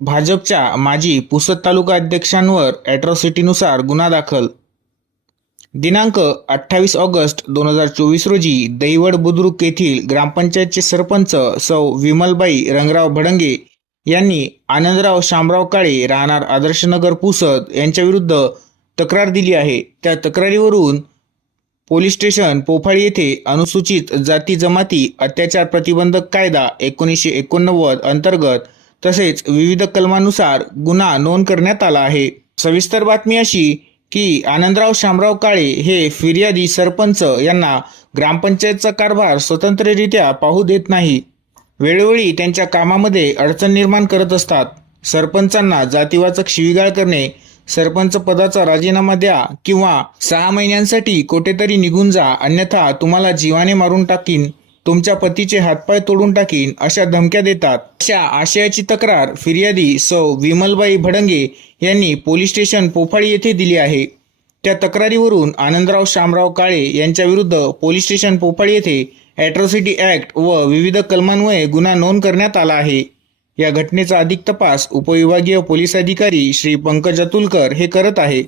भाजपच्या माजी पुसद तालुका अध्यक्षांवर ॲट्रॉसिटीनुसार गुन्हा दाखल. दिनांक अठ्ठावीस ऑगस्ट दोन हजार चोवीस रोजी दहिवड बुद्रुक येथील ग्रामपंचायतचे सरपंच सौ विमलबाई रंगराव भडंगे यांनी आनंदराव शामराव काळे राहणार आदर्शनगर पुसद यांच्याविरुद्ध तक्रार दिली आहे. त्या तक्रारीवरून पोलीस स्टेशन पोफाळी येथे अनुसूचित जाती जमाती अत्याचार प्रतिबंधक कायदा एकोणीसशे एकोणनव्वद अंतर्गत तसेच विविध कलमानुसार गुन्हा नोंद करण्यात आला आहे. सविस्तर बातमी अशी की आनंदराव शामराव काळे हे फिर्यादी सरपंच यांना ग्रामपंचायतचा कारभार स्वतंत्ररित्या पाहू देत नाही. वेळोवेळी त्यांच्या कामामध्ये अडचण निर्माण करत असतात. सरपंचांना जातीवाचक शिवीगाळ करणे सरपंच पदाचा राजीनामा द्या किंवा सहा महिन्यांसाठी कोठेतरी निघून जा अन्यथा तुम्हाला जीवाने मारून टाकीन. तुमच्या पतीचे हातपाय तोडून टाकीन अशा धमक्या देतात. अशा आशयाची तक्रार फिर्यादी सौ विमलबाई भडंगे यांनी पोलीस स्टेशन पोफाळी येथे दिली आहे. त्या तक्रारीवरून आनंदराव शामराव काळे यांच्या विरुद्ध पोलीस स्टेशन पोफाळी येथे ॲट्रॉसिटी ॲक्ट व विविध कलमांमुळे गुन्हा नोंद करण्यात आला आहे. या घटनेचा अधिक तपास उपविभागीय पोलीस अधिकारी श्री पंकज अतुलकर हे करत आहे.